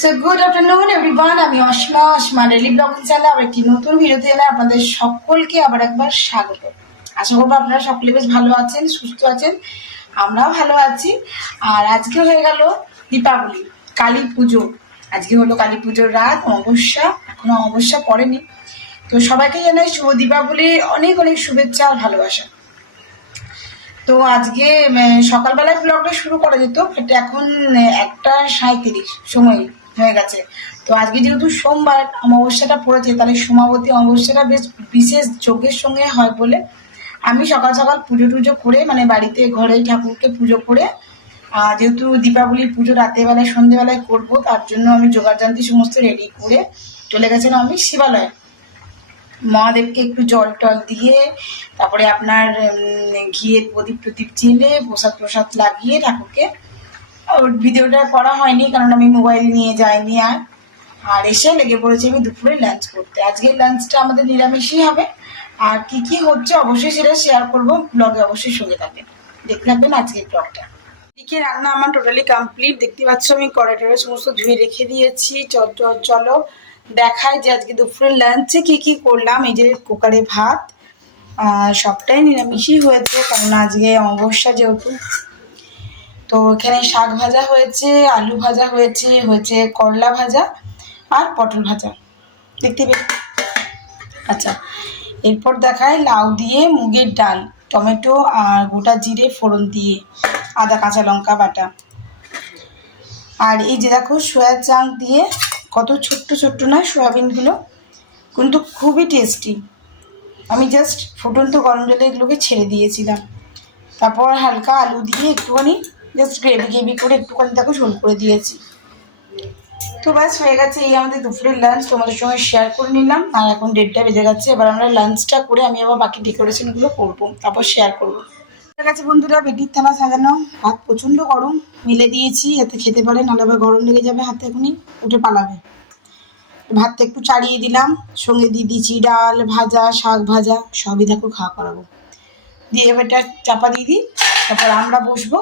So good afternoon everyone, আমি Asima Asima daily blog চ্যানেলে আবার একটি নতুন ভিডিওতে এনে আপনাদের সকলকে আবার একবার স্বাগত। আশা করবো আপনারা সকলে বেশ ভালো আছেন, সুস্থ আছেন, আমরাও ভালো আছি। আর আজকে হয়ে গেল দীপাবলি, কালী পুজো। আজকে হলো কালী পুজোর রাত, অমাবস্যা, এখনো অমাবস্যা পড়েনি। তো সবাইকে জানাই শুভ দীপাবলি, অনেক অনেক শুভেচ্ছা আর ভালোবাসা। তো আজকে সকালবেলায় ব্লগটা শুরু করা যেত, বাট এখন 1:37 সময় হয়ে গেছে। তো আজকে যেহেতু সোমবার অমাবস্যাটা পড়েছে, তাহলে সোমাবতী অমাবস্যাটা বেশ বিশেষ যোগের সঙ্গে হয় বলে আমি সকাল সকাল পুজো টুজো করে, মানে বাড়িতে ঘরেই ঠাকুরকে পুজো করে, যেহেতু দীপাবলির পুজো রাতের বেলায় সন্ধ্যেবেলায় করবো, তার জন্য আমি জোগাড়যন্ত্রী সমস্ত রেডি করে চলে গেছিলাম আমি শিবালয়ে। মহাদেবকে একটু জল টল দিয়ে, তারপরে আপনার ঘিয়ের প্রদীপ প্রদীপ জেলে প্রসাদ প্রসাদ লাগিয়ে ঠাকুরকে, ওর ভিডিওটা করা হয়নি কারণ আমি মোবাইল নিয়ে যাইনি। আর এসে লেগে পড়েছি আমি দুপুরে লাঞ্চ করতে। আজকের লাঞ্চটা আমাদের নিরামিষই হবে। আর কি কি হচ্ছে অবশ্যই সেটা শেয়ার করবো ব্লগে, অবশ্যই সঙ্গে থাকবেন, দেখতে থাকবেন আজকের ব্লগটা। এদিকে রান্না আমার টোটালি কমপ্লিট, দেখতে পাচ্ছ আমি কড়াইটারে সমস্ত ধুয়ে রেখে দিয়েছি। চলো দেখাই যে আজকে দুপুরের লাঞ্চে কি কি করলাম। এই যে কুকারে ভাত, সবটাই নিরামিষই হয়েছে কারণ আজকে অমাবস্যা যেহেতু। তো এখানে শাক ভাজা হয়েছে, আলু ভাজা হয়েছে, হয়েছে করলা ভাজা আর পটল ভাজা, দেখতে পেয়ে। আচ্ছা, এরপর দেখায় লাউ দিয়ে মুগের ডাল, টমেটো আর গোটা জিরে ফোড়ন দিয়ে, আদা কাঁচা লঙ্কা বাটা। আর এই যে দেখো সয়া চাং দিয়ে, কত ছোট্ট ছোট্ট না সয়াবিনগুলো, কিন্তু খুবই টেস্টি। আমি জাস্ট ফুটন্ত গরম জলে এগুলোকে ছেড়ে দিয়েছিলাম, তারপর হালকা আলু দিয়ে একটুখানি জাস্ট গ্রেভি করে একটুখানি তাকে ঝোল করে দিয়েছি। তো ব্যাস হয়ে গেছে, এই আমাদের দুপুরের লাঞ্চ তোমাদের সঙ্গে শেয়ার করে নিলাম। আর এখন 1:30 বেজে গেছে, এবার আমরা লাঞ্চটা করে আমি আবার বাকি ডেকোরেশনগুলো করবো, তারপর শেয়ার করবো। ঠিক আছে বন্ধুরা, বেটির থালা সাজানো, ভাত প্রচণ্ড গরম, মিলে দিয়েছি যাতে খেতে পারে, নাহলে আবার গরম লেগে যাবে হাতে, এখনই উঠে পালাবে। ভাতটা একটু চাড়িয়ে দিলাম, সঙ্গে দিয়ে দিয়েছি ডাল ভাজা, শাক ভাজা, সবই দেখো খাওয়া করাবো। দিয়ে এবার এটা চাপা দিয়ে দিই, তারপর আমরা বসবো।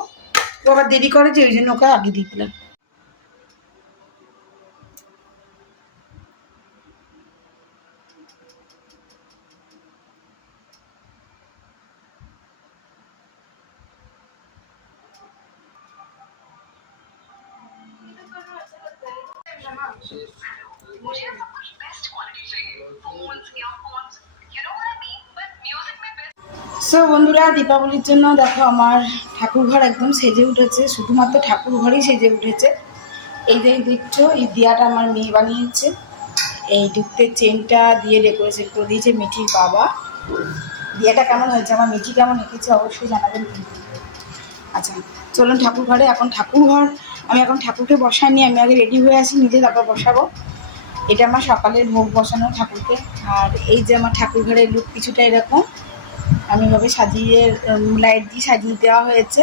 তো আবার দেরি করে যে, ওই জন্য ওকে আগে দিয়ে দিলাম। সো বন্ধুরা, দীপাবলির জন্য দেখো আমার ঠাকুর ঘর একদম সেজে উঠেছে, শুধুমাত্র ঠাকুর ঘরই সেজে উঠেছে। এই যে দেখছো, এই দিয়াটা আমার মেয়ে বানিয়েছে, এই দুধের চেনটা দিয়ে ডেকোরেশন করে দিয়েছে মিঠির বাবা। দিয়াটা কেমন হয়েছে, আমার মিঠি কেমন এঁকেছে অবশ্যই জানাবেন কিন্তু। আচ্ছা চলুন ঠাকুর ঘরে, এখন ঠাকুর ঘর আমি এখন ঠাকুরকে বসাইনি, আমি আগে রেডি হয়ে আসি নিজে, তারপর বসাবো। এটা আমার সকালের ভোগ বসানো ঠাকুরকে। আর এই যে আমার ঠাকুর ঘরের লুক কিছুটা এরকম, আমি ভাবে সাজিয়ে লাইট দিয়ে সাজিয়ে দেওয়া হয়েছে।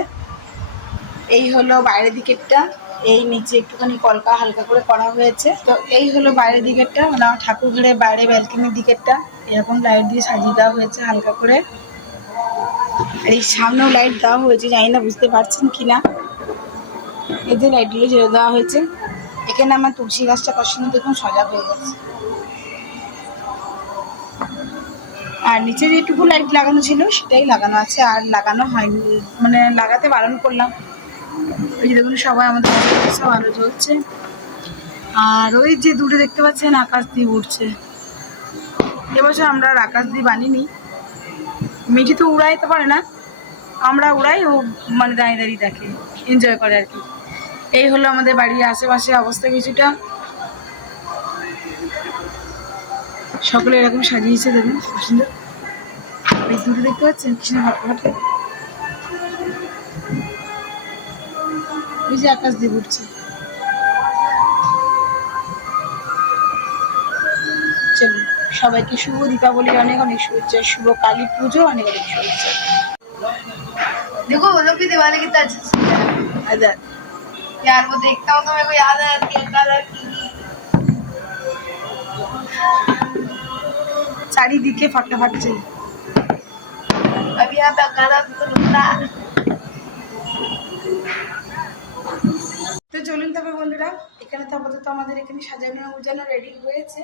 এই হলো বাইরের দিকেরটা, এই নিচে একটুখানি কলকা হালকা করে করা হয়েছে। তো এই হলো বাইরের দিকেরটা, মানে আমার ঠাকুর ঘরের বাইরে ব্যালকনির দিকেরটা, এরকম লাইট দিয়ে সাজিয়ে দেওয়া হয়েছে হালকা করে। আর এই সামনেও লাইট দেওয়া হয়েছে, জানি না বুঝতে পারছেন কি না। এই যে লাইটগুলো জ্বেলে দেওয়া হয়েছে। এখানে আমার তুলসী গাছটা কত সুন্দর দেখুন সজাগ হয়ে গেছে। আর নিচে যেটুকু লাইট লাগানো ছিল সেটাই লাগানো আছে, আর লাগানো হয়নি, মানে লাগাতে বারণ করলাম। ওই যে দেখুন সবাই আমাদের সব আলো জ্বলছে। আর ওই যে দূরে দেখতে পাচ্ছেন আকাশ দ্বীপ উঠছে। এবছর আমরা আর আকাশ দ্বীপ আনিনি, মিঠি তো উড়াইতে পারে না, আমরা উড়াই, ও মানে দাঁড়িয়ে দাঁড়িয়ে দেখে, এনজয় করে আর কি। এই হলো আমাদের বাড়ির আশেপাশে অবস্থা কিছুটা, সকলে এরকম সাজিয়েছে দেখুন খুব সুন্দর। এই দূরে দেখতে পাচ্ছেন কৃষ্ণ হাটে ওই যে আকাশ দিয়ে উঠছে। চলুন সবাইকে শুভ দীপাবলির অনেক অনেক শুভেচ্ছা, শুভ কালী পুজো অনেক অনেক শুভেচ্ছা। देखो वो लोग की दिवाली कितना अच्छे से यार, वो देखता हूँ तो मेरे को याद आती है कलर की। চারিদিকে ফাটা ফাটছে। अभी यहाँ पे कलर तो रुकता। তো চলুন তবে বন্ধুরা, এখানে তো আপাতত আমাদের এখানে সাজানো গুজানো রেডি হয়েছে।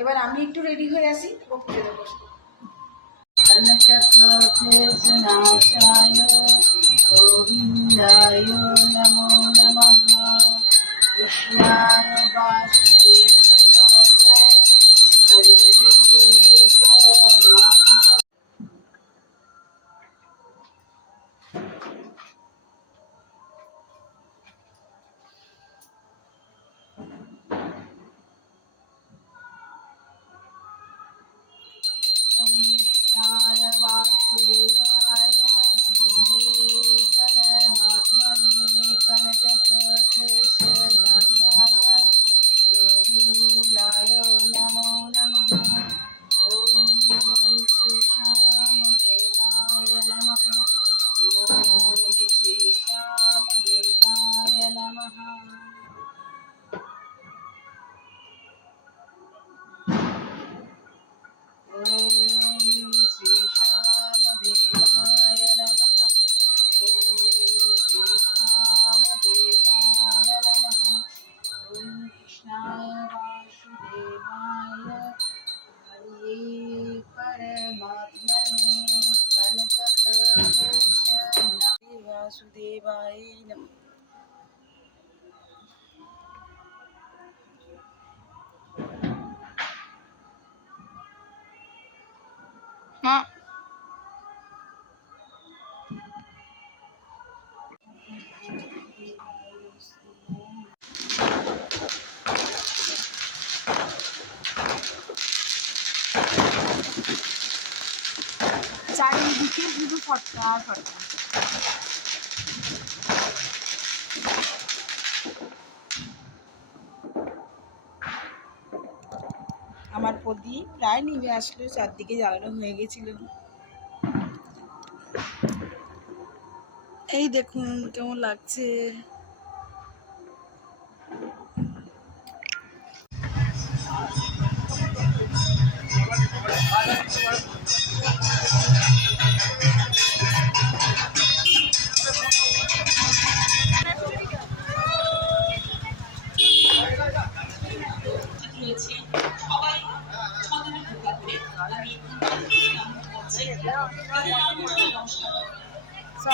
এবার আমি একটু রেডি হয়ে আসি এবং পুজো দেবো। নাশায় গোবিন্দায় নমো নমঃ। কৃষ্ণায় বাসুদেবায় হরি পরমাত্মা। कृष्णाय वासुदेवाय हरि परमात्मने कनकक्लेशनाशाय गोविन्दाय नमो नमः। ॐ श्रीशामदेवाय नमः। ॐ श्रीशामदेवाय नमः। ॐ श्रीशामदेवाय नमः। ॐ श्रीशामदेवाय नमः। ॐ कृष्णाय वासुदेवाय हरे परमात्मने कनकक्लेशनाशाय वासुदेवाय नमः। চারিদিকে শুধু ফটকা ফটকা। আমার প্রদীপ প্রায় নিভে আসলো, চারদিকে জ্বালানো হয়ে গেছিল। এই দেখুন কেমন লাগছে।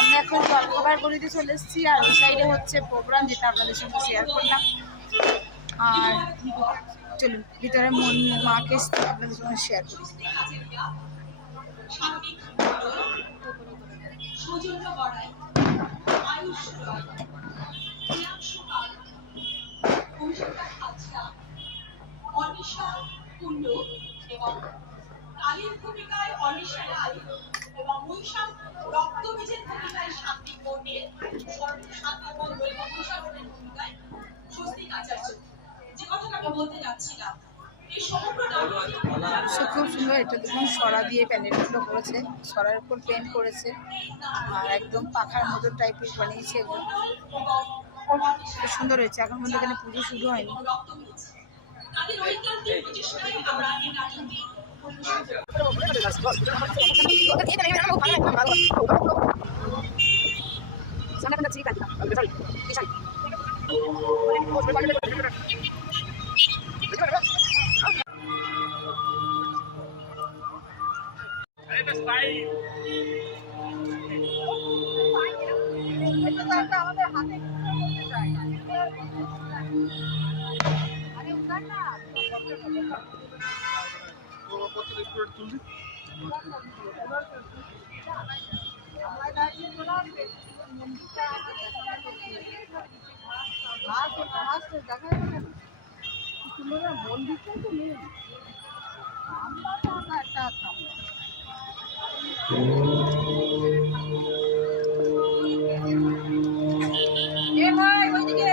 আমরা এখন জলখাবার গলিতে চলে এসেছি, আর ওই সাইডে হচ্ছে প্রোগ্রাম, যেটা আপনাদের সঙ্গে শেয়ার করলাম। আর চলুন ভিতরে মাকে আপনাদের সঙ্গে শেয়ার করি। কালীর ভূমিকায় অনিশা রায় এবং মহিষার রক্তবীজের ভূমিকায় শান্তি পণ্ডিত, শান্তি মন্ডল এবং মহিষাবনের ভূমিকায় স্বস্তিক আচার্য। যে কথাটা আমি বলতে যাচ্ছিলাম, এই সমগ্র সে খুব সুন্দর। এটা দেখুন সরা দিয়ে প্যানেলগুলো করেছে, সরার উপর পেন্ট করেছে, আর একদম পাখার মতো টাইপের বানিয়েছে এগুলো। খুব সুন্দর হয়েছে। এখন পর্যন্ত এখানে পুজো শুরু হয়নি। তাদের ঐকান্তিক প্রচেষ্টায় আমরা এই নাটকটি আমাদের হাতে মন্দিরটাই তো নেই। আমরা তো একটা ভাই ওইদিকে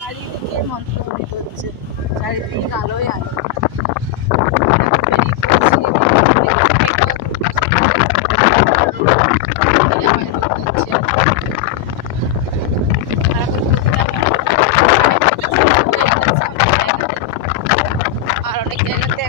চারিদিকে মন্ত্রমুগ্ধ হচ্ছে, চারিদিকে আলোয় আলো। আর অনেক জায়গাতে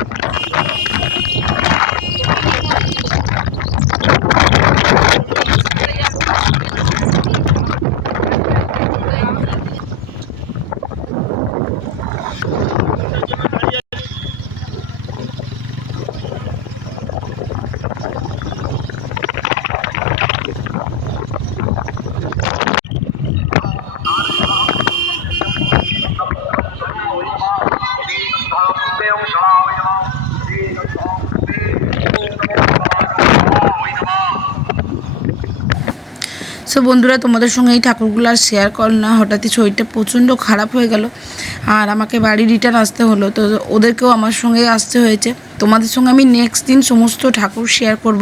সো বন্ধুরা, তোমাদের সঙ্গে এই ঠাকুরগুলো আর শেয়ার কর না, হঠাৎই শরীরটা প্রচণ্ড খারাপ হয়ে গেল আর আমাকে বাড়ি রিটার্ন আসতে হলো। তো ওদেরকেও আমার সঙ্গে আসতে হয়েছে। তোমাদের সঙ্গে আমি নেক্সট দিন সমস্ত ঠাকুর শেয়ার করব।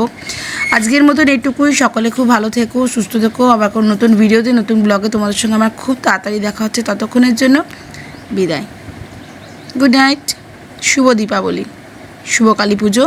আজকের মতন এটুকুই। সকলে খুব ভালো থেকো, সুস্থ থেকো। আবার কোনো নতুন ভিডিওতে, নতুন ব্লগে তোমাদের সঙ্গে আমার খুব তাড়াতাড়ি দেখা হচ্ছে। ততক্ষণের জন্য বিদায়, গুড নাইট, শুভ দীপাবলি, শুভ কালী পুজো।